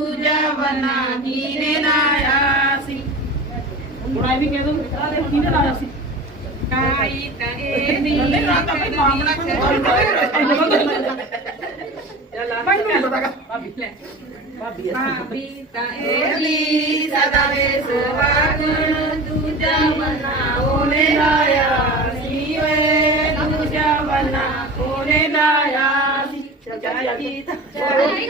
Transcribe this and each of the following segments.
पूजवना गिरनायासी थोड़ा भी कह दो गिरनायासी काई तए नी रात में मामला भाभी तए सदा वे सुवागुण तुझा मना ओने राया शिवे तुझा मना ओने राया जगीत जगीत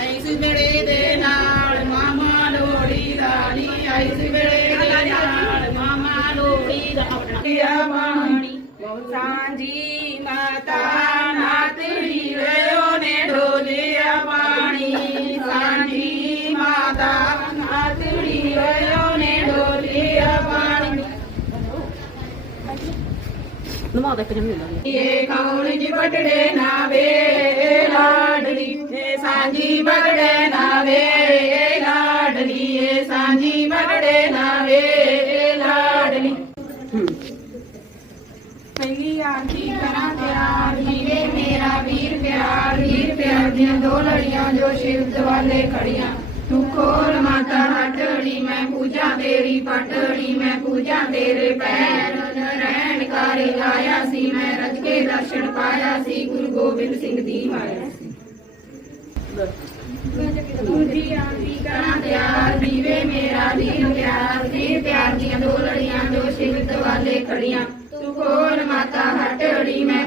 ஐசு வெளியே நாள் மாமாடோடி ராணி ஐசு வெளியே સાંજી માતા નાથ ગયો ને ઢોલિયા પાણી સાંજી માતા નાથ ગયો ને ઢોલિયા પાણી કૌણ જી બટડે ના બે લાડડી સાંજી બટડે ના ਪਹਿਲੀ ਆਂਟੀ ਕਰਾਂ ਤਿਆਰ ਜੀਵੇ ਮੇਰਾ ਵੀਰ ਪਿਆਰ ਵੀਰ ਪਿਆਰ ਦੀਆਂ ਦੋ ਲੜੀਆਂ, ਜੋ ਸ਼ਿਵ ਦਵਾਲੇ ਖੜੀਆਂ। ਤੂੰ ਖੋਲ ਮਾਤਾ ਹਟੜੀ, ਮੈਂ ਪੂਜਾ ਤੇਰੀ ਪਟੜੀ, ਮੈਂ ਪੂਜਾ ਤੇਰੇ ਪੈਰ। ਨਰੈਣ ਕਾਰੇ ਲਾਇਆ ਸੀ, ਮੈਂ ਰਜ ਕੇ ਦਰਸ਼ਨ ਪਾਇਆ ਸੀ, ਗੁਰੂ ਗੋਬਿੰਦ ਸਿੰਘ ਦੀ ਮਾਇਆ ਸੀ। ਦੂਜੀ ਆਂਟੀ ਕਰਾਂ ਤਿਆਰ ਦੀਵੇ ਮੇਰਾ ਵੀਰ ਪਿਆਰ, ਵੀਰ दवाले वाले खड़िया तू माता हट अड़ी मैं।